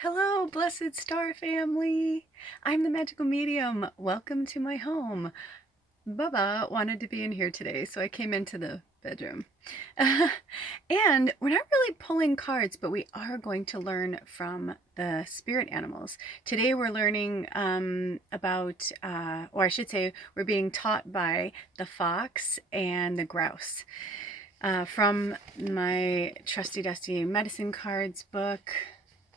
Hello, blessed star family. I'm the magical medium. Welcome to my home. Bubba wanted to be in here today, so I came into the bedroom. And we're not really pulling cards, but we are going to learn from the spirit animals. Today we're learning about, or I should say, we're being taught by the fox and the grouse. From my trusty dusty medicine cards book.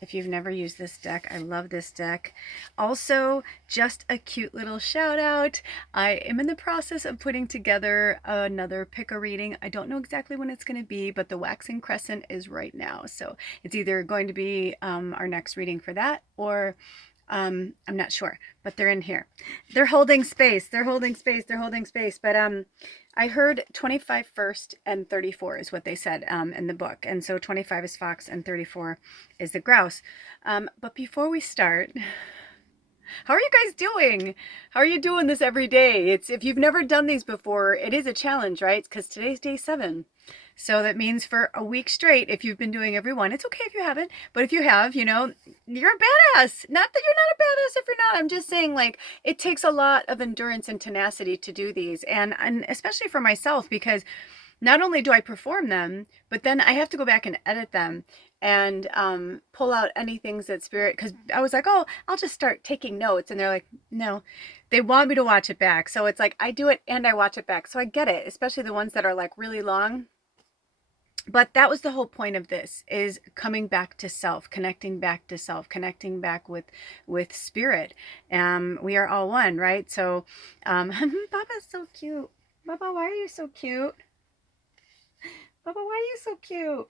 If you've never used this deck, I love this deck. Also, just a cute little shout out. I am in the process of putting together another pick-a reading. I don't know exactly when it's going to be, but the waxing crescent is right now. So it's either going to be our next reading for that, or I'm not sure, but they're in here. They're holding space. They're holding space. They're holding space. But I heard 25 first and 34 is what they said in the book. And so 25 is fox and 34 is the grouse. But before we start, how are you guys doing? How are you doing this every day? If you've never done these before, it is a challenge, right? Because today's day 7. So that means for a week straight, if you've been doing every one, it's okay if you haven't, but if you have, you're a badass. Not that you're not a badass if you're not. I'm just saying, like, it takes a lot of endurance and tenacity to do these. And especially for myself, because not only do I perform them, but then I have to go back and edit them and pull out any things that spirit, because I was like, oh, I'll just start taking notes. And they're like, no, they want me to watch it back. So it's like I do it and I watch it back. So I get it, especially the ones that are like really long. But that was the whole point of this, is coming back to self, connecting back to self, connecting back with spirit. We are all one, right? So Baba's so cute. Baba, why are you so cute? Baba, why are you so cute?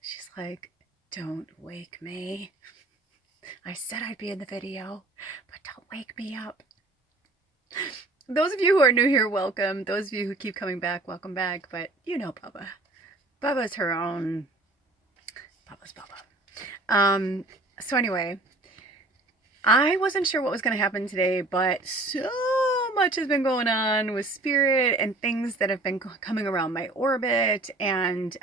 She's like, don't wake me. I said I'd be in the video, but don't wake me up. Those of you who are new here, welcome. Those of you who keep coming back, welcome back. But you know Baba. Baba's her own. Baba's Baba. So anyway, I wasn't sure what was going to happen today, but so much has been going on with spirit and things that have been coming around my orbit. And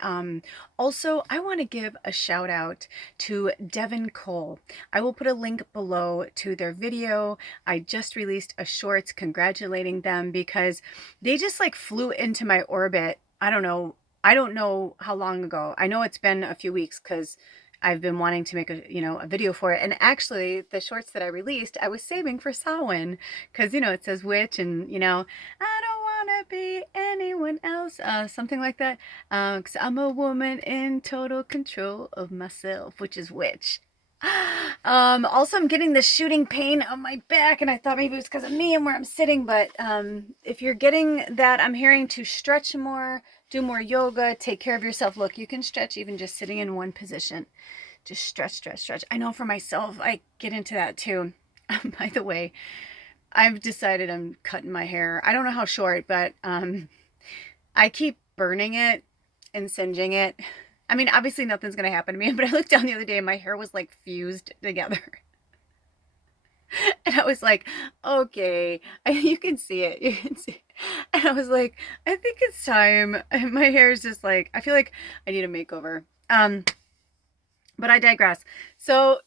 also, I want to give a shout out to Devin Cole. I will put a link below to their video. I just released a shorts congratulating them because they just like flew into my orbit. I don't know how long ago. I know it's been a few weeks because I've been wanting to make a video for it. And actually the shorts that I released, I was saving for Samhain because, it says witch and, I don't want to be anyone else, something like that. Because I'm a woman in total control of myself, which is witch. Also, I'm getting the shooting pain on my back, and I thought maybe it was because of me and where I'm sitting, but if you're getting that, I'm hearing to stretch more, do more yoga, take care of yourself. Look, you can stretch even just sitting in one position. Just stretch, stretch, stretch. I know for myself, I get into that too. By the way, I've decided I'm cutting my hair. I don't know how short, but I keep burning it and singeing it. I mean, obviously nothing's going to happen to me, but I looked down the other day and my hair was like fused together. And I was like, okay, you can see it. You can see it. And I was like, I think it's time. And my hair is just like, I feel like I need a makeover. But I digress. So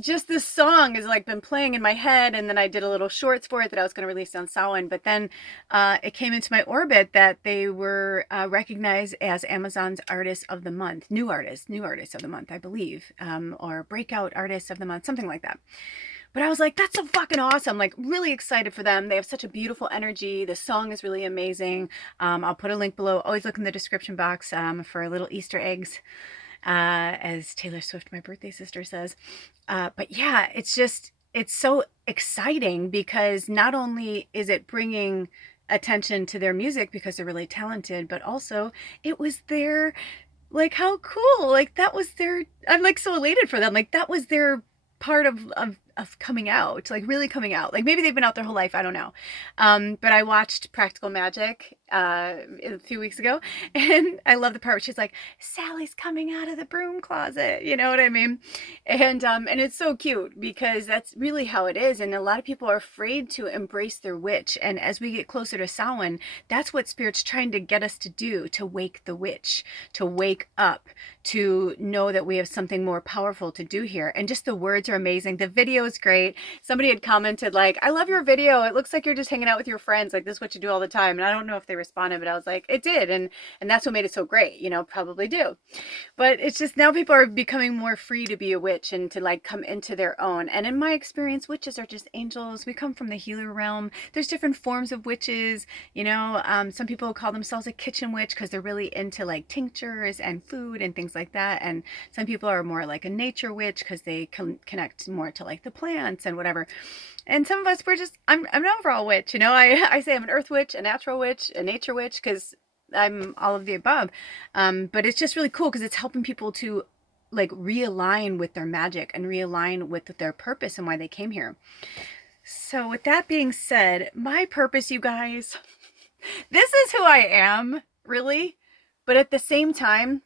just this song has like been playing in my head, and then I did a little shorts for it that I was going to release on Samhain, but then it came into my orbit that they were recognized as Amazon's Artist of the Month, new artist of the month, I believe, or breakout artist of the month, something like that. But I was like, that's so fucking awesome. Like, really excited for them. They have such a beautiful energy. The song is really amazing. I'll put a link below. Always look in the description box for little Easter eggs, as Taylor Swift, my birthday sister, says. But yeah, it's so exciting because not only is it bringing attention to their music because they're really talented, but also it was their, like, how cool. Like, that was their, I'm like so elated for them. Like, that was their part of coming out, like really coming out. Like maybe they've been out their whole life, I don't know. But I watched Practical Magic a few weeks ago, and I love the part where she's like, Sally's coming out of the broom closet, you know what I mean? And it's so cute because that's really how it is. And a lot of people are afraid to embrace their witch. And as we get closer to Samhain, that's what Spirit's trying to get us to do, to wake the witch, to wake up, to know that we have something more powerful to do here. And just the words are amazing. The video is great. Somebody had commented like, I love your video. It looks like you're just hanging out with your friends. Like this is what you do all the time. And I don't know if they responded, but I was like, it did. And that's what made it so great, you know, probably do. But it's just now people are becoming more free to be a witch and to like come into their own. And in my experience, witches are just angels. We come from the healer realm. There's different forms of witches. You know, some people call themselves a kitchen witch because they're really into like tinctures and food and things like that. And some people are more like a nature witch because they connect more to like the plants and whatever. And some of us, I'm an overall witch. You know, I say I'm an earth witch, a natural witch, a nature witch because I'm all of the above. But it's just really cool because it's helping people to like realign with their magic and realign with their purpose and why they came here. So with that being said, my purpose, you guys, this is who I am, really. But at the same time,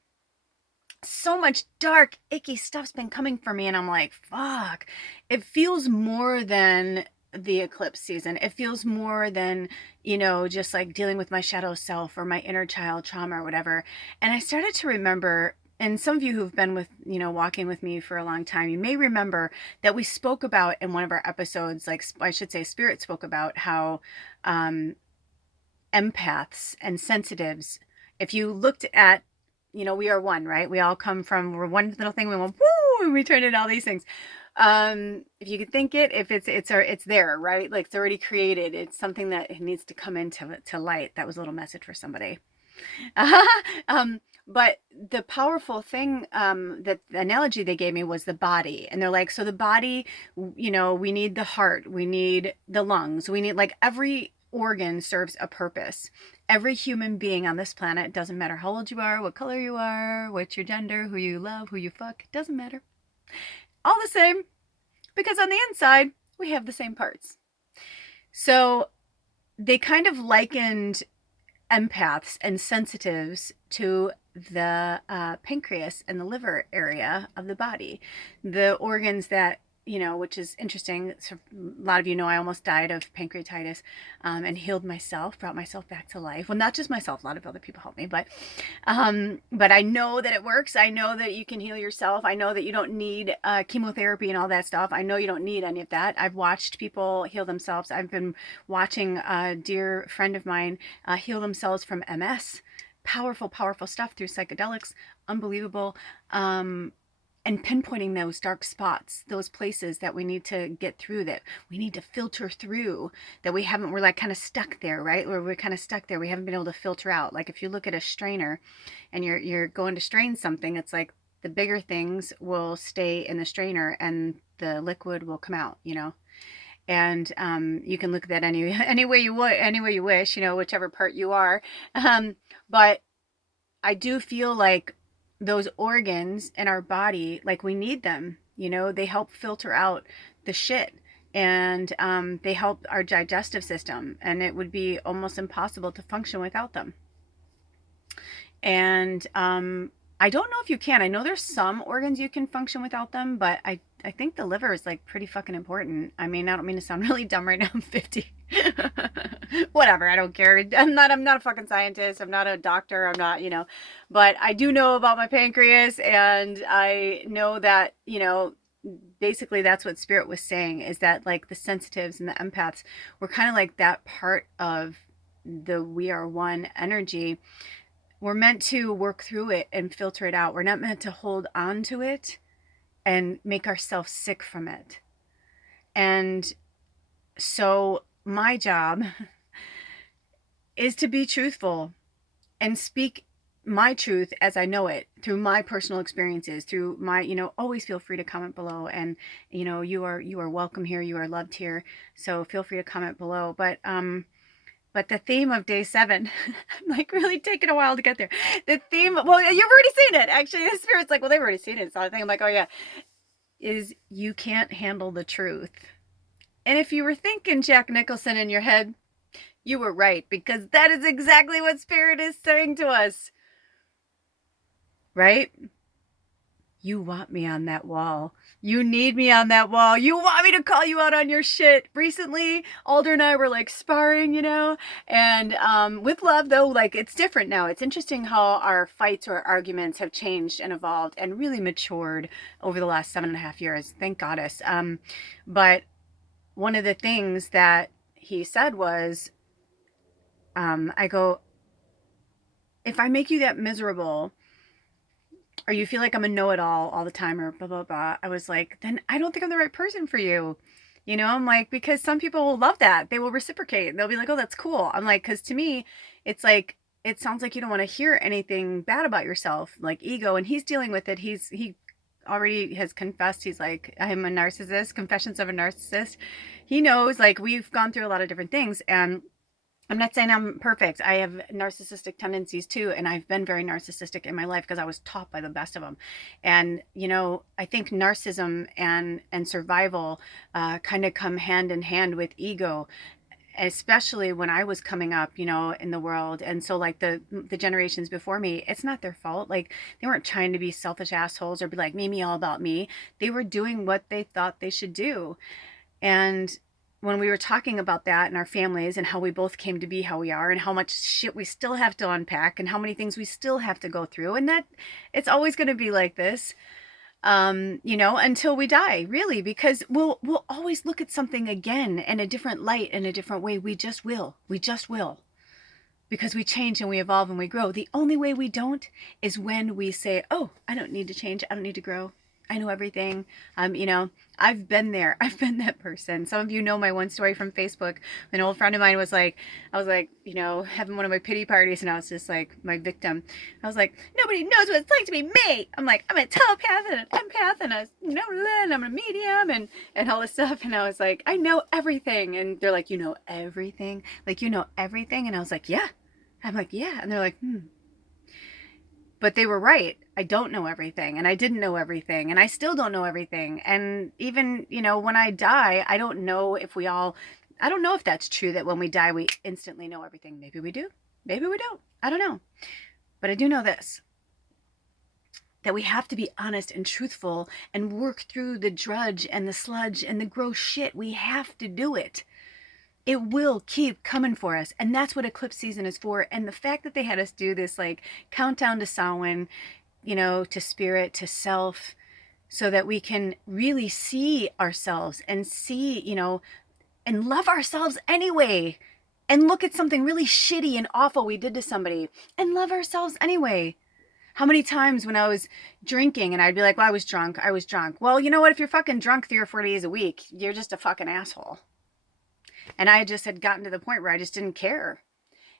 so much dark, icky stuff's been coming for me. And I'm like, fuck, it feels more than the eclipse season. It feels more than, you know, just like dealing with my shadow self or my inner child trauma or whatever. And I started to remember, and some of you who've been with, you know, walking with me for a long time, you may remember that we spoke about in one of our episodes, like I should say Spirit spoke about how empaths and sensitives, if you looked at, you know, we are one, right? We all come from, we're one little thing, we went woo, and we turn into all these things. If you could think it, if it's there, right? Like it's already created. It's something that needs to come into light. That was a little message for somebody. But the powerful thing, that the analogy they gave me was the body. And they're like, so the body, you know, we need the heart, we need the lungs, we need like every organ serves a purpose. Every human being on this planet, doesn't matter how old you are, what color you are, what's your gender, who you love, who you fuck, doesn't matter. All the same, because on the inside, we have the same parts. So they kind of likened empaths and sensitives to the pancreas and the liver area of the body, the organs that, you know, which is interesting. So a lot of you know I almost died of pancreatitis, and healed myself, brought myself back to life. Well, not just myself, a lot of other people helped me, but I know that it works. I know that you can heal yourself. I know that you don't need chemotherapy and all that stuff. I know you don't need any of that. I've watched people heal themselves. I've been watching a dear friend of mine heal themselves from MS. Powerful, powerful stuff through psychedelics. Unbelievable. And pinpointing those dark spots, those places that we need to get through, that we need to filter through, that we're like kind of stuck there, right? Where we're kind of stuck there. We haven't been able to filter out. Like if you look at a strainer and you're going to strain something, it's like the bigger things will stay in the strainer and the liquid will come out, you know? And you can look at that any way you wish, you know, whichever part you are. But I do feel like those organs in our body, like we need them, you know, they help filter out the shit, and they help our digestive system, and it would be almost impossible to function without them. And I don't know if you can. I know there's some organs you can function without them, but I think the liver is like pretty fucking important. I mean, I don't mean to sound really dumb right now. I'm 50. Whatever, I don't care. I'm not a fucking scientist. I'm not a doctor. I'm not, you know, but I do know about my pancreas, and I know that, you know, basically that's what Spirit was saying, is that like the sensitives and the empaths were kind of like that part of the we are one energy. We're meant to work through it and filter it out. We're not meant to hold on to it and make ourselves sick from it. And so my job is to be truthful and speak my truth as I know it, through my personal experiences, through my, you know, always feel free to comment below. And, you know, you are welcome here. You are loved here. So feel free to comment below. But the theme of day 7, I'm like really taking a while to get there. The theme, well, you've already seen it. Actually, the Spirit's like, well, they've already seen it. So I think I'm like, oh yeah. is you can't handle the truth. And if you were thinking Jack Nicholson in your head, you were right, because that is exactly what Spirit is saying to us. Right? You want me on that wall. You need me on that wall. You want me to call you out on your shit. Recently, Alder and I were like sparring, you know, and with love though, like it's different now. It's interesting how our fights or arguments have changed and evolved and really matured over the last 7.5 years. Thank goddess. But one of the things that he said was, I go, if I make you that miserable, or you feel like I'm a know-it-all all the time, or blah, blah, blah, I was like, then I don't think I'm the right person for you. You know, I'm like, because some people will love that. They will reciprocate. They'll be like, oh, that's cool. I'm like, because to me, it's like, it sounds like you don't want to hear anything bad about yourself, like ego. And he's dealing with it. He already has confessed. He's like, I'm a narcissist, confessions of a narcissist. He knows, like, we've gone through a lot of different things. And I'm not saying I'm perfect. I have narcissistic tendencies too, and I've been very narcissistic in my life because I was taught by the best of them. And you know, I think narcissism and survival kind of come hand in hand with ego, especially when I was coming up, you know, in the world. And so like the generations before me, it's not their fault. Like they weren't trying to be selfish assholes or be like me all about me. They were doing what they thought they should do. And when we were talking about that in our families and how we both came to be how we are and how much shit we still have to unpack and how many things we still have to go through, and that it's always going to be like this, you know, until we die, really, because we'll always look at something again in a different light, in a different way. We just will, because we change and we evolve and we grow. The only way we don't is when we say, oh, I don't need to change, I don't need to grow, I know everything. You know, I've been there. I've been that person. Some of you know my one story from Facebook. An old friend of mine was like, I was like, you know, having one of my pity parties, and I was just like my victim. I was like, nobody knows what it's like to be me. I'm like, I'm a telepath and an empath and a, you know, and I'm a medium and all this stuff. And I was like, I know everything. And they're like, you know everything? Like, you know everything? And I was like, yeah. I'm like, yeah. And they're like, But they were right. I don't know everything, and I didn't know everything, and I still don't know everything. And even, you know, when I die, I don't know if I don't know if that's true, that when we die, we instantly know everything. Maybe we do. Maybe we don't. I don't know. But I do know this, that we have to be honest and truthful and work through the drudge and the sludge and the gross shit. We have to do it. It will keep coming for us. And that's what eclipse season is for. And the fact that they had us do this like countdown to Samhain, you know, to spirit, to self, so that we can really see ourselves and see, you know, and love ourselves anyway. And look at something really shitty and awful we did to somebody and love ourselves anyway. How many times when I was drinking and I'd be like, well, I was drunk. Well, you know what? If you're fucking drunk 3 or 4 days a week, you're just a fucking asshole. And I just had gotten to the point where I just didn't care.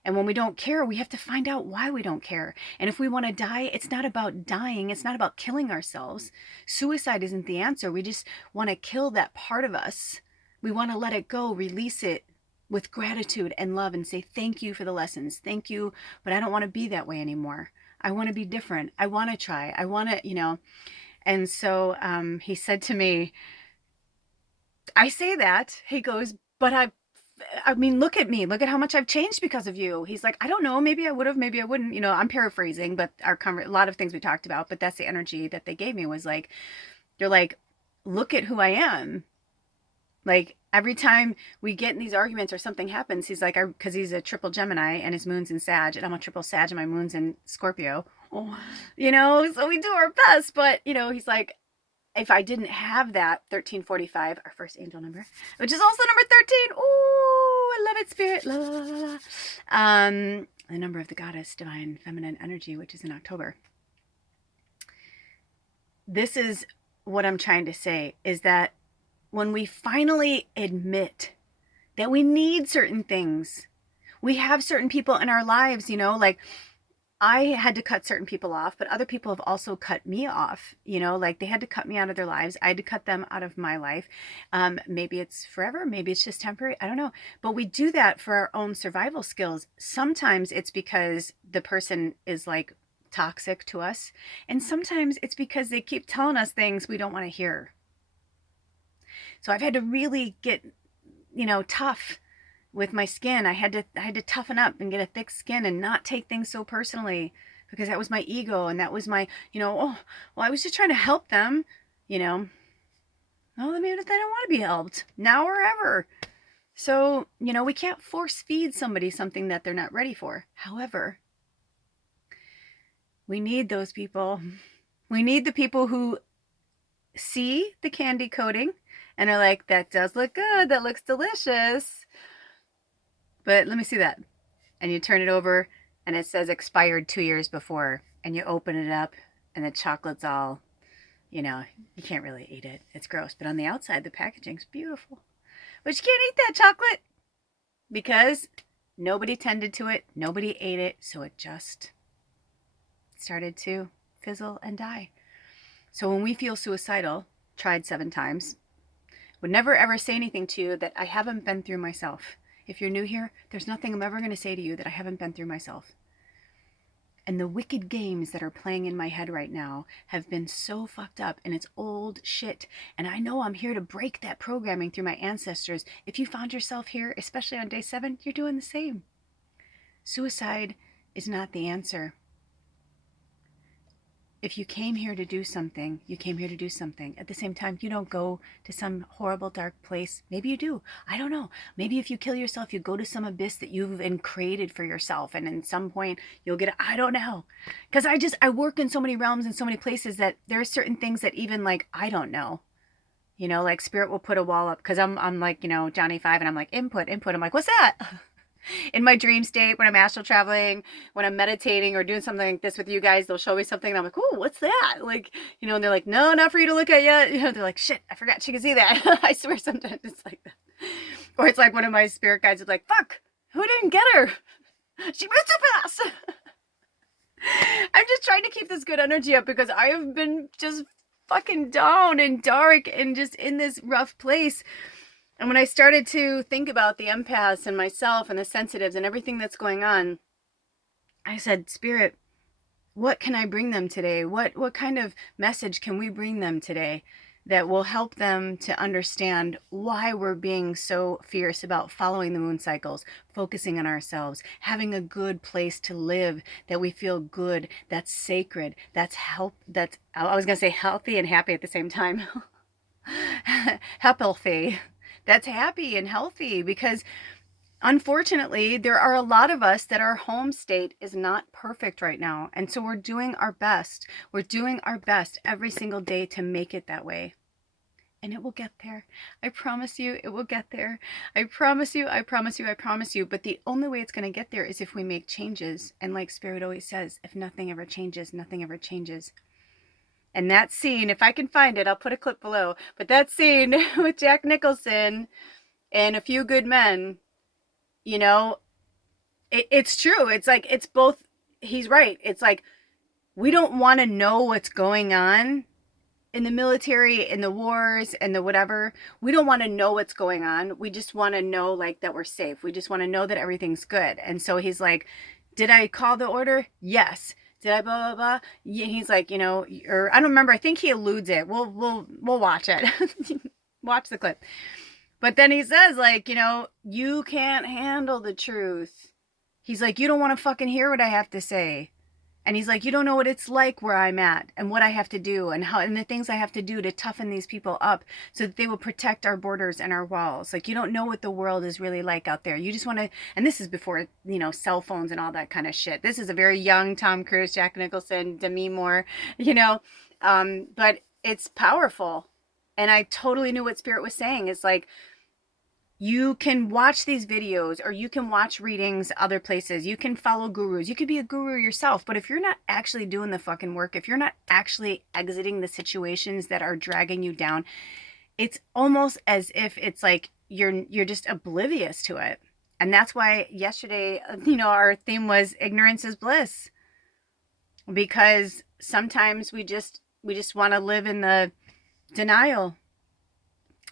And when we don't care, we have to find out why we don't care. And if we want to die, it's not about dying. It's not about killing ourselves. Suicide isn't the answer. We just want to kill that part of us. We want to let it go, release it with gratitude and love and say, thank you for the lessons. Thank you. But I don't want to be that way anymore. I want to be different. I want to try. I want to, you know. And so he said to me, I say that. He goes, but I mean, look at me. Look at how much I've changed because of you. He's like, I don't know. Maybe I would have. Maybe I wouldn't. You know, I'm paraphrasing, but a lot of things we talked about. But that's the energy that they gave me, was like, they're like, look at who I am. Like every time we get in these arguments or something happens, he's like, because he's a triple Gemini and his moon's in Sag, and I'm a triple Sag and my moon's in Scorpio. Oh, you know, so we do our best. But, you know, he's like, if I didn't have that 1345, our first angel number, which is also number 13. Ooh, I love it, spirit. La, la, la, la, la. The number of the goddess, divine feminine energy, which is in October. This is what I'm trying to say, is that when we finally admit that we need certain things, we have certain people in our lives, you know, like I had to cut certain people off, but other people have also cut me off, you know, like they had to cut me out of their lives. I had to cut them out of my life. Maybe it's forever. Maybe it's just temporary. I don't know. But we do that for our own survival skills. Sometimes it's because the person is like toxic to us. And sometimes it's because they keep telling us things we don't want to hear. So I've had to really get, tough with my skin. I had to toughen up and get a thick skin and not take things so personally, because that was my ego, and that was my, oh, well, I was just trying to help them, well, maybe they don't want to be helped now or ever. So, we can't force feed somebody something that they're not ready for. However, we need those people. We need the people who see the candy coating and are like, that does look good. That looks delicious. But let me see that. And you turn it over and it says expired 2 years before. And you open it up and the chocolate's all, you can't really eat it. It's gross. But on the outside, the packaging's beautiful. But you can't eat that chocolate because nobody tended to it. Nobody ate it. So it just started to fizzle and die. So when we feel suicidal, tried 7 times, would never ever say anything to you that I haven't been through myself. If you're new here, there's nothing I'm ever going to say to you that I haven't been through myself. And the wicked games that are playing in my head right now have been so fucked up, and it's old shit. And I know I'm here to break that programming through my ancestors. If you found yourself here, especially on day 7, you're doing the same. Suicide is not the answer. If you came here to do something, you came here to do something. At the same time, you don't go to some horrible dark place. Maybe you do. I don't know. Maybe if you kill yourself, you go to some abyss that you've created for yourself. And in some point, you'll get, I don't know. Because I work in so many realms and so many places that there are certain things that even like, I don't know. Like Spirit will put a wall up. Because I'm like, Johnny 5 and I'm like, input. I'm like, what's that? In my dream state, when I'm astral traveling, when I'm meditating or doing something like this with you guys, they'll show me something and I'm like, oh, what's that? Like, and they're like, no, not for you to look at yet. They're like, shit, I forgot she can see that. I swear sometimes it's like that. Or it's like one of my spirit guides is like, fuck, who didn't get her? She moved too fast. I'm just trying to keep this good energy up because I have been just fucking down and dark and just in this rough place. And when I started to think about the empaths and myself and the sensitives and everything that's going on, I said, Spirit, what can I bring them today? What kind of message can we bring them today that will help them to understand why we're being so fierce about following the moon cycles, focusing on ourselves, having a good place to live, that we feel good, that's sacred, that's I was going to say healthy and happy at the same time. Healthy. That's happy and healthy, because unfortunately there are a lot of us that our home state is not perfect right now. And so we're doing our best. We're doing our best every single day to make it that way. And it will get there. I promise you it will get there. I promise you, I promise you, I promise you. But the only way it's going to get there is if we make changes. And like Spirit always says, if nothing ever changes, nothing ever changes. And that scene, if I can find it, I'll put a clip below. But that scene with Jack Nicholson and A Few Good Men, it's true. It's like, it's both. He's right. It's like, we don't want to know what's going on in the military, in the wars, and the whatever. We don't want to know what's going on. We just want to know, like, that we're safe. We just want to know that everything's good. And so he's like, did I call the order? Yes. Did I blah, blah, blah? Yeah, he's like, or I don't remember. I think he alludes it. We'll watch it. Watch the clip. But then he says, like, you can't handle the truth. He's like, you don't want to fucking hear what I have to say. And he's like, you don't know what it's like where I'm at and what I have to do and the things I have to do to toughen these people up so that they will protect our borders and our walls. Like, you don't know what the world is really like out there. You just want to, and this is before, cell phones and all that kind of shit. This is a very young Tom Cruise, Jack Nicholson, Demi Moore, but it's powerful. And I totally knew what Spirit was saying. It's like, you can watch these videos or you can watch readings other places. You can follow gurus. You could be a guru yourself. But if you're not actually doing the fucking work, if you're not actually exiting the situations that are dragging you down, it's almost as if it's like you're just oblivious to it. And that's why yesterday, our theme was ignorance is bliss. Because sometimes we just want to live in the denial.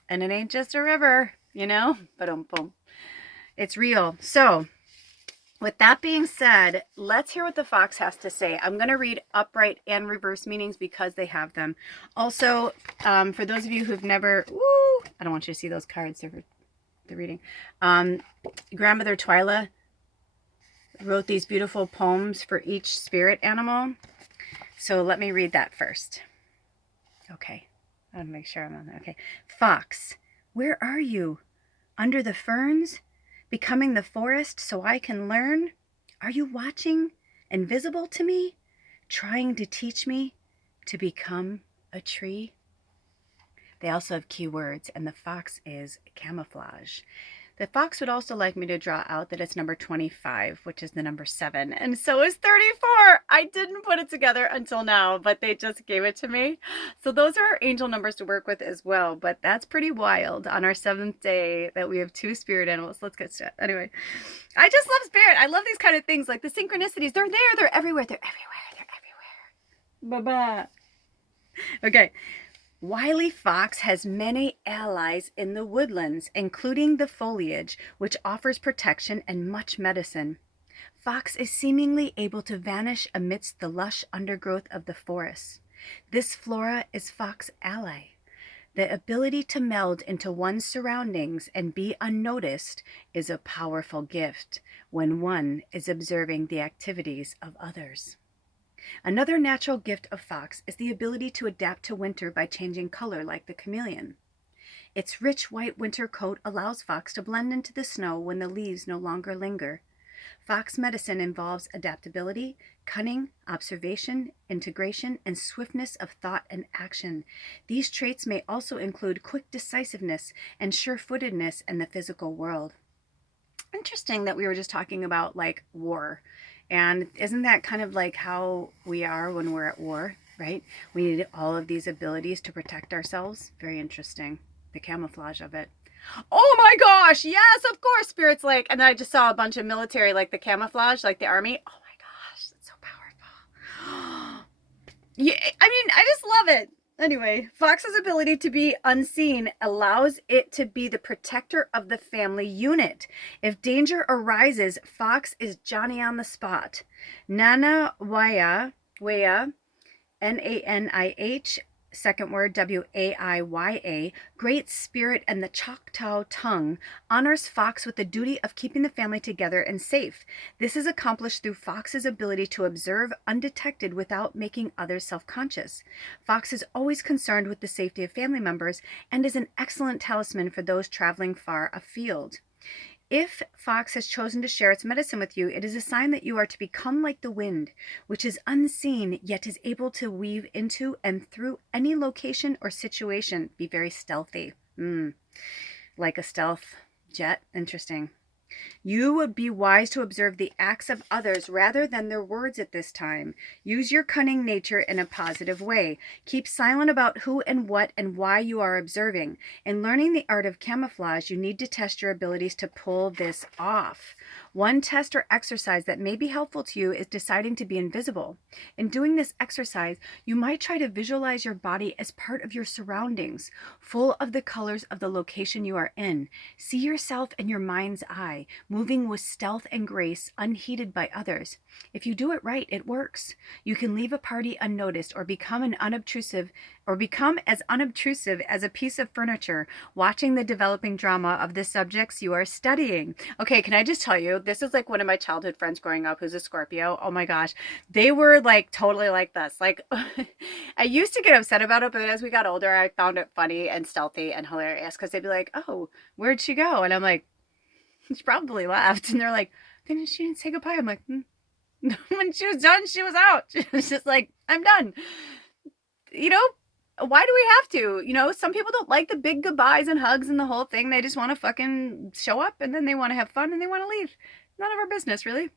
And it ain't just a river. But it's real. So with that being said, let's hear what the fox has to say. I'm going to read upright and reverse meanings because they have them. Also, for those of you who've never, I don't want you to see those cards. They're for the reading. Grandmother Twyla wrote these beautiful poems for each spirit animal. So let me read that first. Okay. I want to make sure I'm on there. Okay. Fox, where are you? Under the ferns? Becoming the forest so I can learn? Are you watching? Invisible to me? Trying to teach me to become a tree? They also have keywords, and the fox is camouflage. The fox would also like me to draw out that it's number 25, which is the number 7, and so is 34. I didn't put it together until now, but they just gave it to me. So those are our angel numbers to work with as well, but that's pretty wild on our 7th day that we have 2 spirit animals. Let's get started. Anyway, I just love spirit. I love these kind of things, like the synchronicities. They're there. They're everywhere. They're everywhere. They're everywhere. Bye-bye. Okay. Wily Fox has many allies in the woodlands, including the foliage, which offers protection and much medicine. Fox is seemingly able to vanish amidst the lush undergrowth of the forest. This flora is Fox ally. The ability to meld into one's surroundings and be unnoticed is a powerful gift when one is observing the activities of others. Another natural gift of Fox is the ability to adapt to winter by changing color like the chameleon. Its rich white winter coat allows Fox to blend into the snow when the leaves no longer linger. Fox medicine involves adaptability, cunning, observation, integration, and swiftness of thought and action. These traits may also include quick decisiveness and sure-footedness in the physical world. Interesting that we were just talking about like war. And isn't that kind of like how we are when we're at war, right? We need all of these abilities to protect ourselves. Very interesting. The camouflage of it. Oh my gosh. Yes, of course. Spirit's like, and then I just saw a bunch of military, like the camouflage, like the army. Oh my gosh. That's so powerful. Yeah. I mean, I just love it. Anyway, Fox's ability to be unseen allows it to be the protector of the family unit. If danger arises, Fox is Johnny on the spot. Nana Waya, N-A-N-I-H, second word W-A-I-Y-A, Great Spirit and the Choctaw tongue, honors Fox with the duty of keeping the family together and safe. This is accomplished through Fox's ability to observe undetected without making others self-conscious. Fox is always concerned with the safety of family members and is an excellent talisman for those traveling far afield. If Fox has chosen to share its medicine with you, it is a sign that you are to become like the wind, which is unseen yet is able to weave into and through any location or situation. Be very stealthy. Like a stealth jet. Interesting. You would be wise to observe the acts of others rather than their words at this time. Use your cunning nature in a positive way. Keep silent about who and what and why you are observing. In learning the art of camouflage, you need to test your abilities to pull this off. One test or exercise that may be helpful to you is deciding to be invisible. In doing this exercise, you might try to visualize your body as part of your surroundings, full of the colors of the location you are in. See yourself in your mind's eye, moving with stealth and grace, unheeded by others. If you do it right, it works. You can leave a party unnoticed or become as unobtrusive as a piece of furniture, watching the developing drama of the subjects you are studying. Okay, can I just tell you, this is like one of my childhood friends growing up who's a Scorpio. Oh my gosh, they were like totally like this. Like I used to get upset about it, but as we got older, I found it funny and stealthy and hilarious because they'd be like, "Oh, where'd she go?" And I'm like, she probably left. And they're like, then she didn't say goodbye. I'm like, when she was done, she was out. She was just like, I'm done. You know, why do we have to? You know, some people don't like the big goodbyes and hugs and the whole thing. They just want to fucking show up and then they want to have fun and they want to leave. None of our business, really.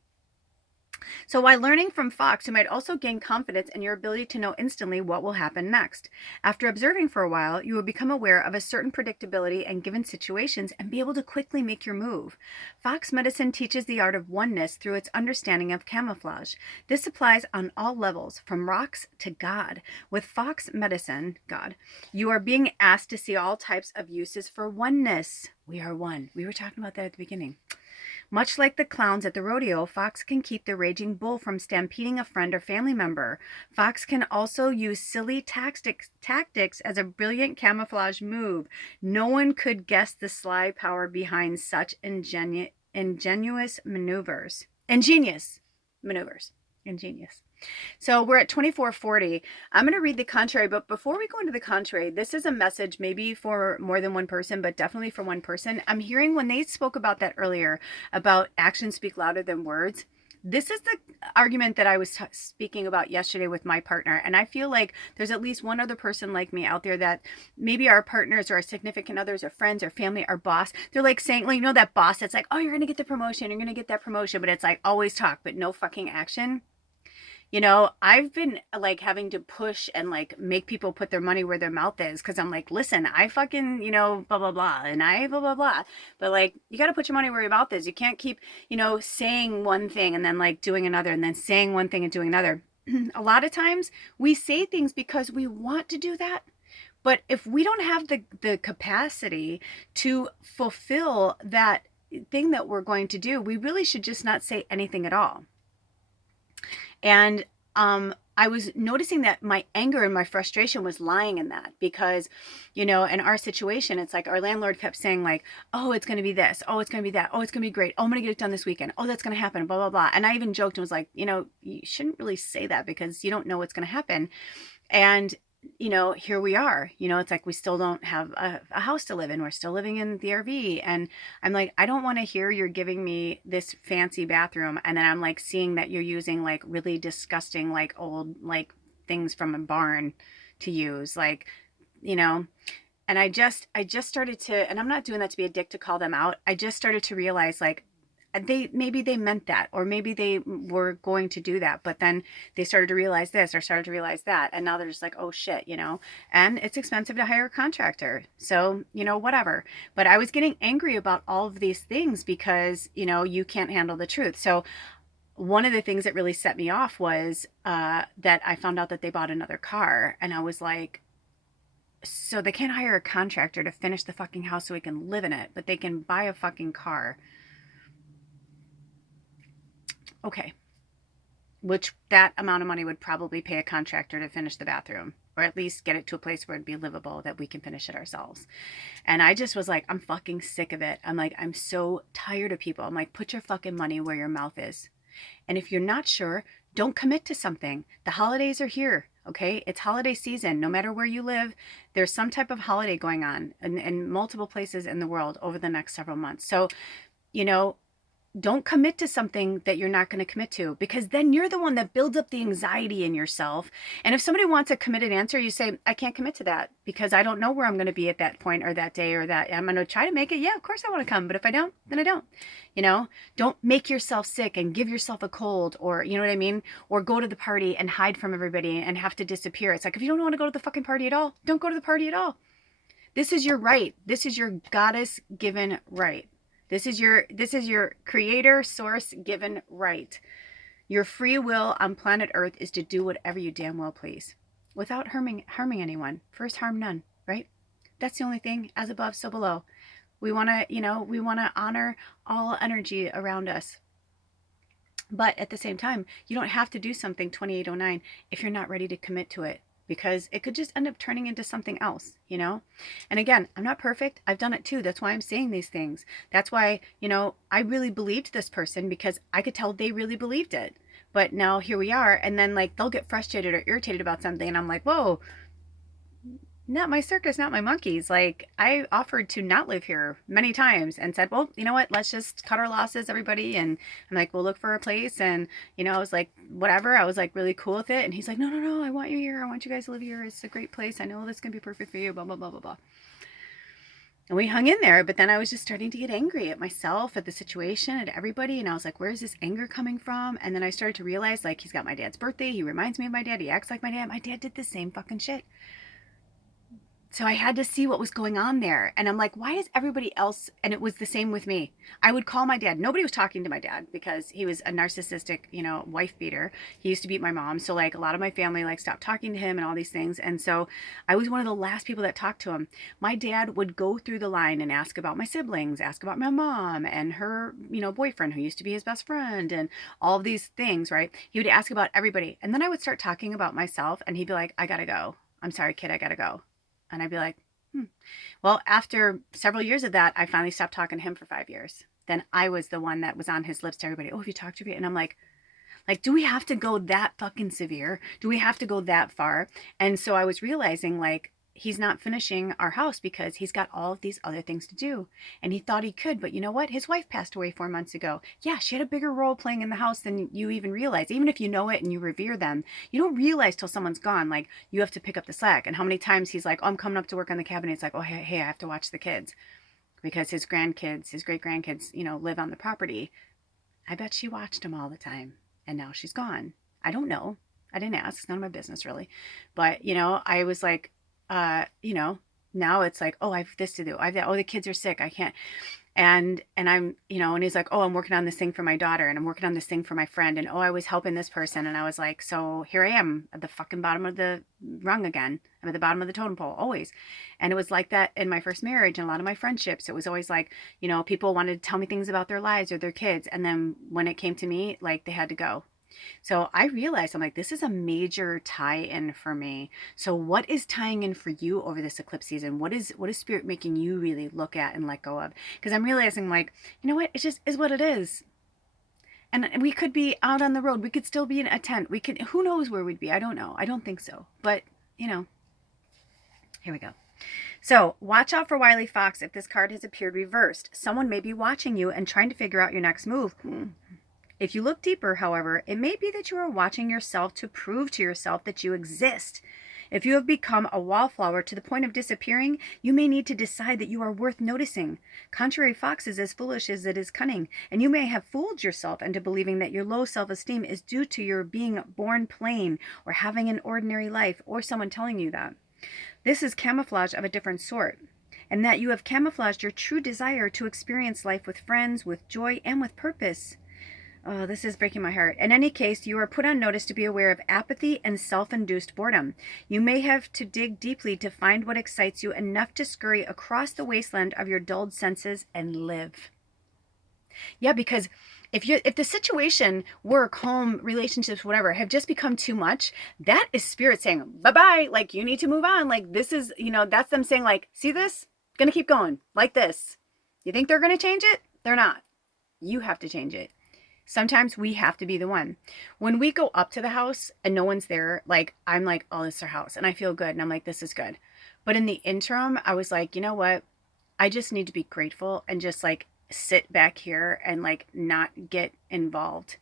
So while learning from Fox, you might also gain confidence in your ability to know instantly what will happen next. After observing for a while, you will become aware of a certain predictability in given situations and be able to quickly make your move. Fox medicine teaches the art of oneness through its understanding of camouflage. This applies on all levels, from rocks to God. With Fox medicine, God, you are being asked to see all types of uses for oneness. We are one. We were talking about that at the beginning. Much like the clowns at the rodeo, Fox can keep the raging bull from stampeding a friend or family member. Fox can also use silly tactics as a brilliant camouflage move. No one could guess the sly power behind such ingenious maneuvers. Ingenious maneuvers. Ingenious. So we're at 2440. I'm going to read the contrary, but before we go into the contrary, this is a message maybe for more than one person, but definitely for one person. I'm hearing when they spoke about that earlier, about actions speak louder than words. This is the argument that I was speaking about yesterday with my partner. And I feel like there's at least one other person like me out there that maybe our partners or our significant others or friends or family, our boss, they're like saying, like, you know, that boss that's like, oh, you're going to get the promotion, you're going to get that promotion. But it's like always talk, but no fucking action. You know, I've been like having to push and like make people put their money where their mouth is, because I'm like, listen, I fucking, you know, blah, blah, blah, and I blah, blah, blah. But like, you got to put your money where your mouth is. You can't keep, you know, saying one thing and then like doing another and then saying one thing and doing another. A lot of times we say things because we want to do that. But if we don't have the capacity to fulfill that thing that we're going to do, we really should just not say anything at all. And I was noticing that my anger and my frustration was lying in that, because, you know, in our situation, it's like our landlord kept saying like, oh, it's going to be this. Oh, it's going to be that. Oh, it's going to be great. Oh, I'm going to get it done this weekend. Oh, that's going to happen. Blah, blah, blah. And I even joked and was like, you know, you shouldn't really say that because you don't know what's going to happen. And you know, here we are, you know, it's like we still don't have a house to live in. We're still living in the RV. And I'm like, I don't want to hear you're giving me this fancy bathroom. And then I'm like seeing that you're using like really disgusting, like old, like things from a barn to use, like, you know. And I just started to, and I'm not doing that to be a dick to call them out. I just started to realize like, maybe they meant that, or maybe they were going to do that, but then they started to realize this or started to realize that, and now they're just like, oh shit, you know. And it's expensive to hire a contractor, so, you know, whatever. But I was getting angry about all of these things because, you know, you can't handle the truth. So one of the things that really set me off was that I found out that they bought another car, and I was like, so they can't hire a contractor to finish the fucking house so we can live in it, but they can buy a fucking car. Okay. Which that amount of money would probably pay a contractor to finish the bathroom, or at least get it to a place where it'd be livable, that we can finish it ourselves. And I just was like, I'm fucking sick of it. I'm like, I'm so tired of people. I'm like, put your fucking money where your mouth is. And if you're not sure, don't commit to something. The holidays are here. Okay. It's holiday season. No matter where you live, there's some type of holiday going on in multiple places in the world over the next several months. So, you know, don't commit to something that you're not going to commit to, because then you're the one that builds up the anxiety in yourself. And if somebody wants a committed answer, you say, I can't commit to that because I don't know where I'm going to be at that point or that day, or that I'm going to try to make it. Yeah, of course I want to come. But if I don't, then I don't. You know, don't make yourself sick and give yourself a cold, or, you know what I mean? Or go to the party and hide from everybody and have to disappear. It's like, if you don't want to go to the fucking party at all, don't go to the party at all. This is your right. This is your goddess given right. This is your creator source given right. Your free will on planet Earth is to do whatever you damn well please, without harming anyone. First harm none, right? That's the only thing. As above, so below. We want to, you know, we want to honor all energy around us. But at the same time, you don't have to do something 2809 if you're not ready to commit to it, because it could just end up turning into something else, you know? And again, I'm not perfect. I've done it too. That's why I'm saying these things. That's why, you know, I really believed this person because I could tell they really believed it. But now here we are. And then like they'll get frustrated or irritated about something. And I'm like, whoa, not my circus, not my monkeys. Like, I offered to not live here many times and said, well, you know what, let's just cut our losses, everybody. And I'm like, we'll look for a place. And, you know, I was like, whatever. I was like really cool with it. And he's like, no, no, no, I want you here. I want you guys to live here. It's a great place. I know this can be perfect for you, blah, blah, blah, blah, blah. And we hung in there, but then I was just starting to get angry at myself, at the situation, at everybody. And I was like, where's this anger coming from? And then I started to realize, like, he's got my dad's birthday. He reminds me of my dad. He acts like my dad. My dad did the same fucking shit. So I had to see what was going on there. And I'm like, why is everybody else? And it was the same with me. I would call my dad. Nobody was talking to my dad because he was a narcissistic, wife beater. He used to beat my mom. So like a lot of my family like stopped talking to him and all these things. And so I was one of the last people that talked to him. My dad would go through the line and ask about my siblings, ask about my mom and her, boyfriend who used to be his best friend and all of these things, right? He would ask about everybody. And then I would start talking about myself and he'd be like, I gotta go. I'm sorry, kid, I gotta go. And I'd be like, Well, after several years of that, I finally stopped talking to him for 5 years. Then I was the one that was on his lips to everybody. Oh, have you talked to me? And I'm like, do we have to go that fucking severe? Do we have to go that far? And so I was realizing like, he's not finishing our house because he's got all of these other things to do. And he thought he could, but you know what? His wife passed away 4 months ago. Yeah, she had a bigger role playing in the house than you even realize. Even if you know it and you revere them, you don't realize till someone's gone, like you have to pick up the slack. And how many times he's like, oh, I'm coming up to work on the cabinet. It's like, oh, hey, I have to watch the kids because his grandkids, his great grandkids, live on the property. I bet she watched him all the time. And now she's gone. I don't know. I didn't ask. It's none of my business really. But, I was like, now it's like, oh, I have this to do. I have that. Oh, the kids are sick. I can't. And I'm, and he's like, oh, I'm working on this thing for my daughter and I'm working on this thing for my friend. And oh, I was helping this person. And I was like, so here I am at the fucking bottom of the rung again. I'm at the bottom of the totem pole always. And it was like that in my first marriage and a lot of my friendships. It was always like, people wanted to tell me things about their lives or their kids. And then when it came to me, like they had to go. So I realized I'm like, this is a major tie-in for me. So what is tying in for you over this eclipse season? What is Spirit making you really look at and let go of? Because I'm realizing like, you know what? It just is what it is. And we could be out on the road. We could still be in a tent. We could, who knows where we'd be? I don't know. I don't think so. But, here we go. So watch out for Wily Fox if this card has appeared reversed. Someone may be watching you and trying to figure out your next move. If you look deeper, however, it may be that you are watching yourself to prove to yourself that you exist. If you have become a wallflower to the point of disappearing, you may need to decide that you are worth noticing. Contrary Fox is as foolish as it is cunning, and you may have fooled yourself into believing that your low self-esteem is due to your being born plain or having an ordinary life, or someone telling you that. This is camouflage of a different sort, and that you have camouflaged your true desire to experience life with friends, with joy, and with purpose. Oh, this is breaking my heart. In any case, you are put on notice to be aware of apathy and self-induced boredom. You may have to dig deeply to find what excites you enough to scurry across the wasteland of your dulled senses and live. Yeah, because if the situation, work, home, relationships, whatever, have just become too much, that is Spirit saying, bye-bye, like you need to move on. Like this is, that's them saying like, see this? Gonna keep going like this. You think they're gonna change it? They're not. You have to change it. Sometimes we have to be the one. When we go up to the house and no one's there, like I'm like, oh, this is our house. And I feel good. And I'm like, this is good. But in the interim, I was like, you know what? I just need to be grateful and just like sit back here and like not get involved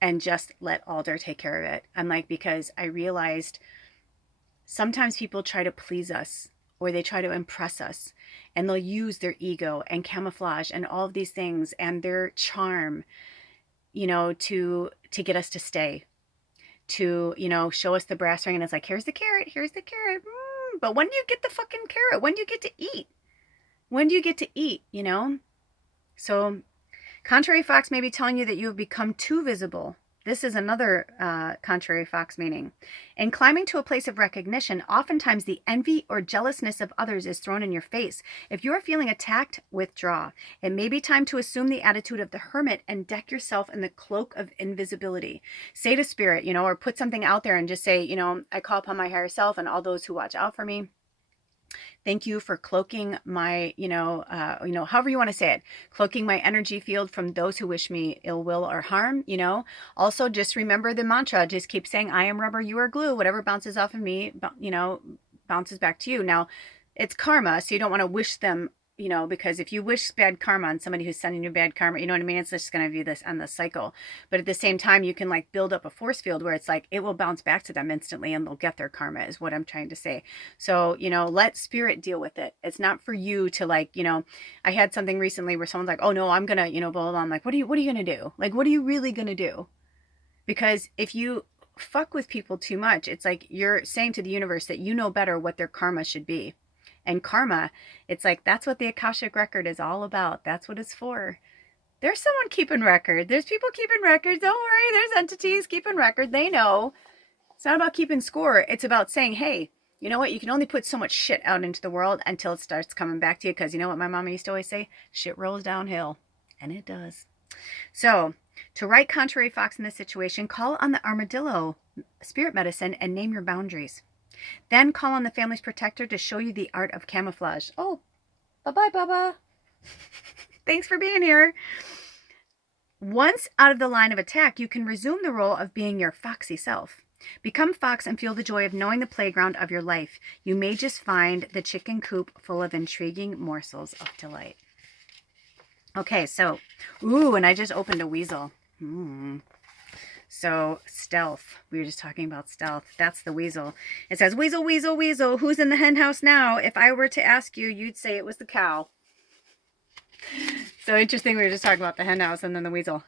and just let Alder take care of it. I'm like, because I realized sometimes people try to please us or they try to impress us and they'll use their ego and camouflage and all of these things and their charm, to get us to stay, to, show us the brass ring. And it's like, here's the carrot. But when do you get the fucking carrot? When do you get to eat? When do you get to eat, So contrary Fox may be telling you that you have become too visible. This is another contrary Fox meaning. In climbing to a place of recognition, oftentimes the envy or jealousness of others is thrown in your face. If you are feeling attacked, withdraw. It may be time to assume the attitude of the hermit and deck yourself in the cloak of invisibility. Say to Spirit, or put something out there and just say, I call upon my higher self and all those who watch out for me. Thank you for cloaking my, however you want to say it, cloaking my energy field from those who wish me ill will or harm, Also, just remember the mantra. Just keep saying, I am rubber, you are glue. Whatever bounces off of me, bounces back to you. Now, it's karma, so you don't want to wish them, because if you wish bad karma on somebody who's sending you bad karma, you know what I mean? It's just going to be this endless cycle. But at the same time, you can like build up a force field where it's like, it will bounce back to them instantly and they'll get their karma is what I'm trying to say. So, let Spirit deal with it. It's not for you to like, I had something recently where someone's like, oh no, I'm going to, blah, blah, blah. I'm like, what are you going to do? Like, what are you really going to do? Because if you fuck with people too much, it's like you're saying to the universe that you know better what their karma should be. And karma, it's like, that's what the Akashic record is all about. That's what it's for. There's someone keeping record. There's people keeping records. Don't worry. There's entities keeping record. They know. It's not about keeping score. It's about saying, hey, you know what? You can only put so much shit out into the world until it starts coming back to you. Because you know what my mama used to always say? Shit rolls downhill. And it does. So, to write contrary fox in this situation, call on the armadillo spirit medicine and name your boundaries. Then call on the family's protector to show you the art of camouflage. Oh, bye-bye, Bubba. Thanks for being here. Once out of the line of attack, you can resume the role of being your foxy self. Become fox and feel the joy of knowing the playground of your life. You may just find the chicken coop full of intriguing morsels of delight. Okay, so, and I just opened a weasel. So, stealth. We were just talking about stealth. That's the weasel. It says, weasel, weasel, weasel. Who's in the hen house now? If I were to ask you, you'd say it was the cow. So interesting. We were just talking about the hen house and then the weasel.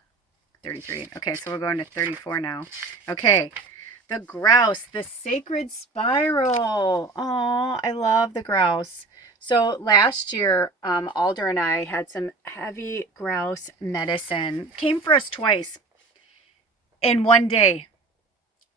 33. Okay, so we're going to 34 now. Okay. The grouse, the sacred spiral. Oh, I love the grouse. So last year, Alder and I had some heavy grouse medicine. Came for us twice in one day.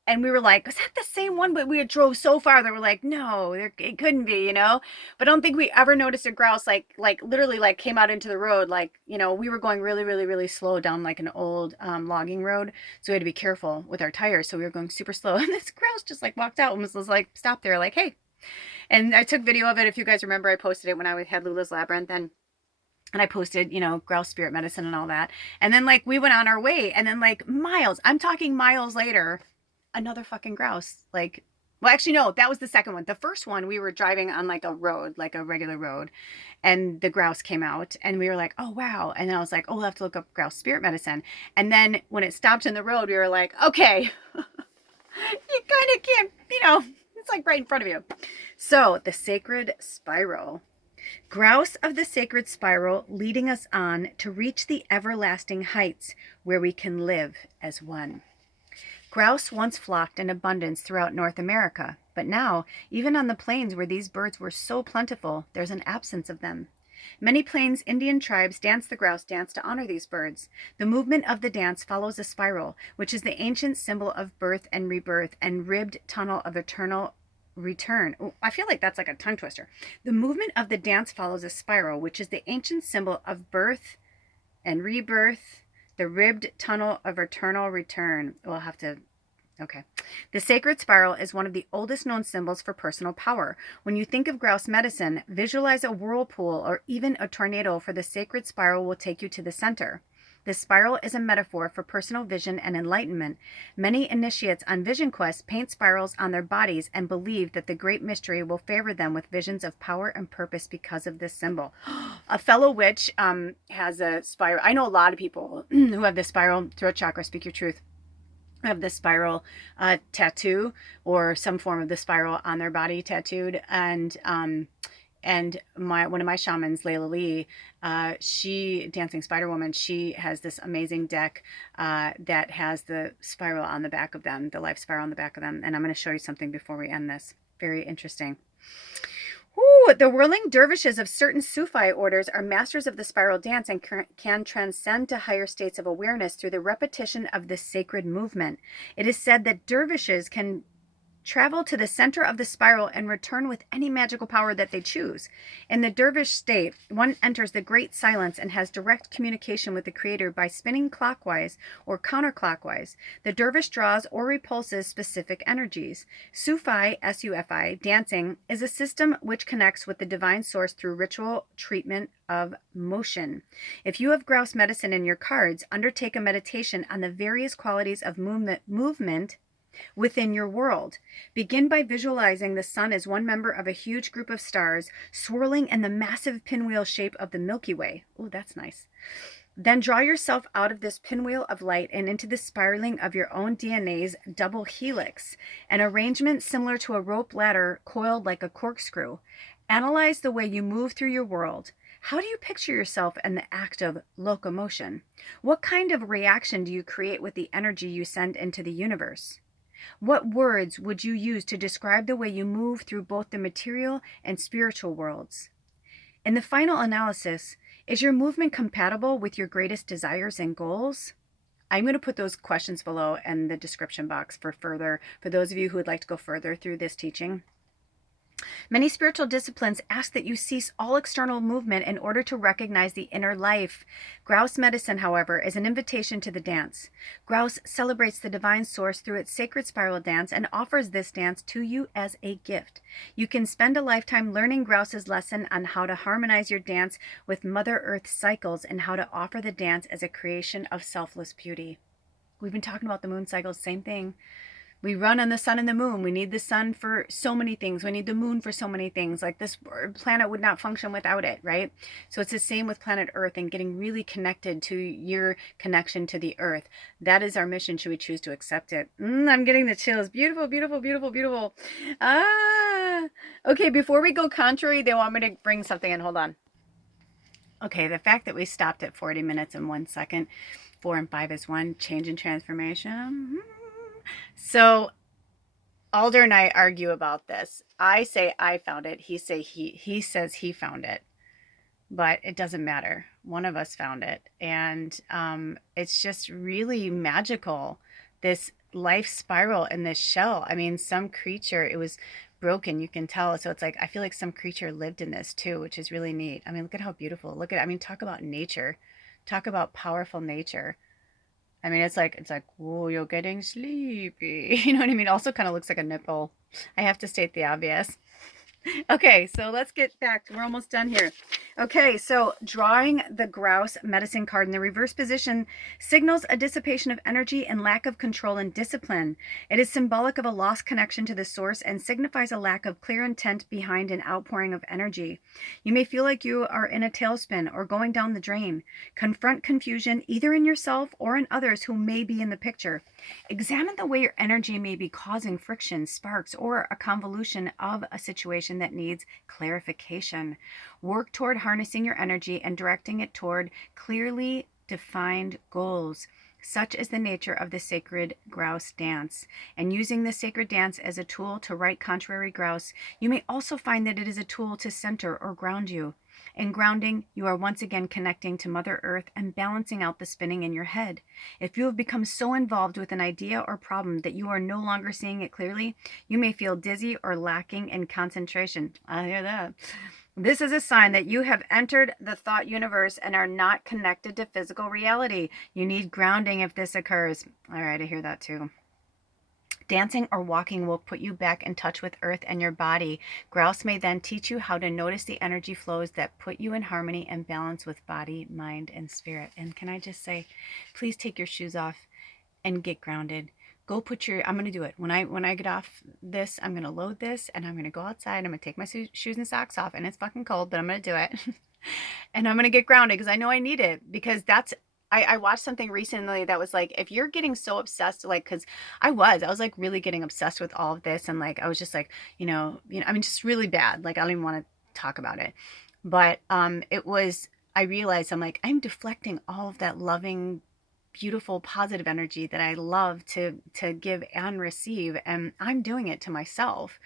And we were like, was that the same one? But we had drove so far that we're like, no, it couldn't be, you know? But I don't think we ever noticed a grouse like literally like came out into the road. Like, you know, we were going really, really, really slow down like an old logging road. So we had to be careful with our tires. So we were going super slow. And this grouse just like walked out and was like, stopped there like, hey. And I took video of it. If you guys remember, I posted it when I had Lula's Labyrinth. And I posted, you know, grouse spirit medicine and all that. And then like we went on our way. And then like miles, I'm talking miles later, another fucking grouse. Like, well, actually, no, that was the second one. The first one, we were driving on like a road, like a regular road, and the grouse came out and we were like, oh, wow. And then I was like, oh, we'll have to look up grouse spirit medicine. And then when it stopped in the road, we were like, okay, you kind of can't, you know, it's like right in front of you. So the sacred spiral. Grouse of the sacred spiral, leading us on to reach the everlasting heights where we can live as one. Grouse once flocked in abundance throughout North America, but now, even on the plains where these birds were so plentiful, there's an absence of them. Many Plains Indian tribes dance the grouse dance to honor these birds. The movement of the dance follows a spiral, which is the ancient symbol of birth and rebirth and ribbed tunnel of eternal return. Oh, I feel like that's like a tongue twister. The movement of the dance follows a spiral, which is the ancient symbol of birth and rebirth, the ribbed tunnel of eternal return. We'll have to... Okay. The sacred spiral is one of the oldest known symbols for personal power. When you think of grouse medicine, visualize a whirlpool or even a tornado, for the sacred spiral will take you to the center. This spiral is a metaphor for personal vision and enlightenment. Many initiates on vision quests paint spirals on their bodies and believe that the great mystery will favor them with visions of power and purpose because of this symbol. A fellow witch has a spiral. I know a lot of people who have this spiral, throat chakra, speak your truth, have the spiral tattoo or some form of the spiral on their body tattooed. And one of my shamans, Layla Lee, she, Dancing Spider Woman, she has this amazing deck that has the spiral on the back of them, the life spiral on the back of them. And I'm going to show you something before we end this. Very interesting. Ooh, the whirling dervishes of certain Sufi orders are masters of the spiral dance and can transcend to higher states of awareness through the repetition of this sacred movement. It is said that dervishes can travel to the center of the spiral and return with any magical power that they choose. In the dervish state, one enters the great silence and has direct communication with the creator by spinning clockwise or counterclockwise. The dervish draws or repulses specific energies. Sufi, S-U-F-I, dancing is a system which connects with the divine source through ritual treatment of motion. If you have grouse medicine in your cards, undertake a meditation on the various qualities of movement within your world. Begin by visualizing the sun as one member of a huge group of stars swirling in the massive pinwheel shape of the Milky Way. Oh, that's nice. Then draw yourself out of this pinwheel of light and into the spiraling of your own DNA's double helix, an arrangement similar to a rope ladder coiled like a corkscrew. Analyze the way you move through your world. How do you picture yourself in the act of locomotion? What kind of reaction do you create with the energy you send into the universe? What words would you use to describe the way you move through both the material and spiritual worlds? In the final analysis, is your movement compatible with your greatest desires and goals? I'm going to put those questions below in the description box for those of you who would like to go further through this teaching. Many spiritual disciplines ask that you cease all external movement in order to recognize the inner life. Grouse medicine, however, is an invitation to the dance. Grouse celebrates the divine source through its sacred spiral dance and offers this dance to you as a gift. You can spend a lifetime learning Grouse's lesson on how to harmonize your dance with Mother Earth's cycles and how to offer the dance as a creation of selfless beauty. We've been talking about the moon cycles, same thing. We run on the sun and the moon. We need the sun for so many things. We need the moon for so many things. Like this planet would not function without it, right? So it's the same with planet Earth and getting really connected to your connection to the Earth. That is our mission. Should we choose to accept it? I'm getting the chills. Beautiful, beautiful, beautiful, beautiful. Okay, before we go contrary, they want me to bring something in. Hold on. Okay, the fact that we stopped at 40 minutes and 1 second, 4 and 5 is 1, change and transformation. So Alder and I argue about this. I say I found it. He says he found it. But it doesn't matter. One of us found it. And it's just really magical. This life spiral in this shell. I mean, some creature, it was broken, you can tell. So it's like, I feel like some creature lived in this too, which is really neat. I mean, look at how beautiful. Look at, I mean, talk about nature. Talk about powerful nature. I mean, it's like, whoa, you're getting sleepy. You know what I mean? Also kind of looks like a nipple. I have to state the obvious. Okay, so let's get back. We're almost done here. Okay, so drawing the Grouse medicine card in the reverse position signals a dissipation of energy and lack of control and discipline. It is symbolic of a lost connection to the source and signifies a lack of clear intent behind an outpouring of energy. You may feel like you are in a tailspin or going down the drain. Confront confusion either in yourself or in others who may be in the picture. Examine the way your energy may be causing friction, sparks, or a convolution of a situation that needs clarification. Work toward harnessing your energy and directing it toward clearly defined goals, such as the nature of the sacred grouse dance. And using the sacred dance as a tool to right contrary grouse, you may also find that it is a tool to center or ground you. In grounding, you are once again connecting to Mother Earth and balancing out the spinning in your head. If you have become so involved with an idea or problem that you are no longer seeing it clearly, you may feel dizzy or lacking in concentration. I hear that. This is a sign that you have entered the thought universe and are not connected to physical reality. You need grounding if this occurs. All right, I hear that too. Dancing or walking will put you back in touch with Earth and your body. Grouse may then teach you how to notice the energy flows that put you in harmony and balance with body, mind, and spirit. And can I just say, please take your shoes off and get grounded. Go put your, I'm going to do it. When I get off this, I'm going to load this and I'm going to go outside. I'm going to take my shoes and socks off, and it's fucking cold, but I'm going to do it. And I'm going to get grounded because I know I need it, because that's, I watched something recently that was like, if you're getting so obsessed, like, because I was like really getting obsessed with all of this, and like I was just like, I mean, just really bad. Like, I don't even want to talk about it. But I realized I'm deflecting all of that loving, beautiful, positive energy that I love to give and receive, and I'm doing it to myself.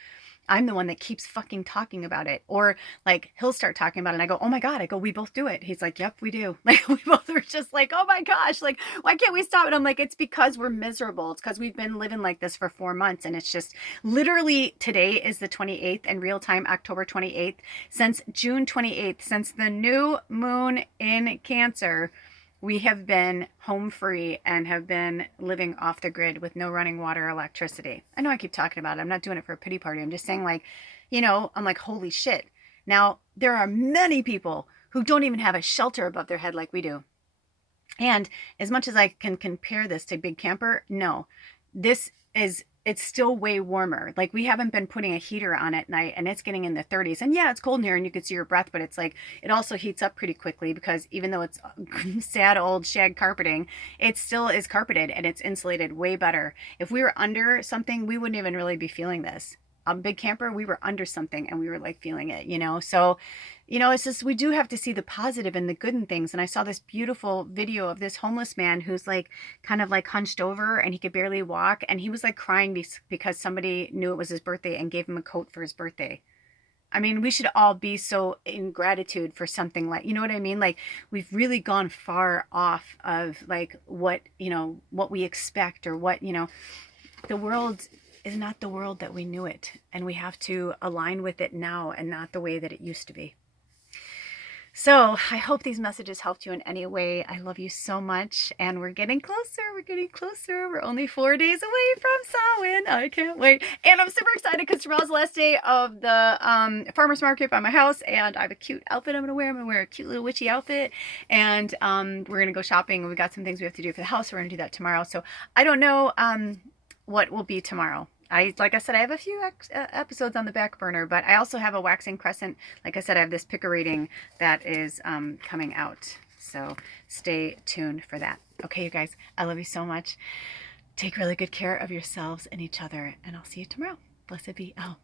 I'm the one that keeps fucking talking about it. Or like he'll start talking about it and I go, oh my God. I go, we both do it. He's like, yep, we do. Like we both are just like, oh my gosh, like why can't we stop it? I'm like, it's because we're miserable. It's because we've been living like this for 4 months. And it's just literally, today is the 28th and real time October 28th. Since June 28th, since the new moon in Cancer, we have been home free and have been living off the grid with no running water or electricity. I know I keep talking about it. I'm not doing it for a pity party. I'm just saying, like, I'm like, holy shit. Now, there are many people who don't even have a shelter above their head like we do. And as much as I can compare this to Big Camper, no, it's still way warmer. Like, we haven't been putting a heater on at night and it's getting in the 30s. And yeah, it's cold in here and you can see your breath, but it's like, it also heats up pretty quickly because even though it's sad old shag carpeting, it still is carpeted and it's insulated way better. If we were under something, we wouldn't even really be feeling this. Big Camper, we were under something and we were like feeling it, So You know, it's just we do have to see the positive and the good in things. And I saw this beautiful video of this homeless man who's like kind of like hunched over and he could barely walk. And he was like crying because somebody knew it was his birthday and gave him a coat for his birthday. I mean, we should all be so in gratitude for something like, you know what I mean? Like we've really gone far off of like what, you know, what we expect or what, you know, the world is not the world that we knew it. And we have to align with it now and not the way that it used to be. So I hope these messages helped you in any way. I love you so much. And we're getting closer. We're getting closer. We're only 4 days away from Samhain. I can't wait. And I'm super excited because tomorrow's the last day of the farmer's market by my house. And I have a cute outfit I'm going to wear. I'm going to wear a cute little witchy outfit. And we're going to go shopping. We got some things we have to do for the house. So we're going to do that tomorrow. So I don't know what will be tomorrow. Like I said, I have a few episodes on the back burner, but I also have a waxing crescent. Like I said, I have this picker reading that is coming out. So stay tuned for that. Okay, you guys, I love you so much. Take really good care of yourselves and each other, and I'll see you tomorrow. Blessed be. Oh.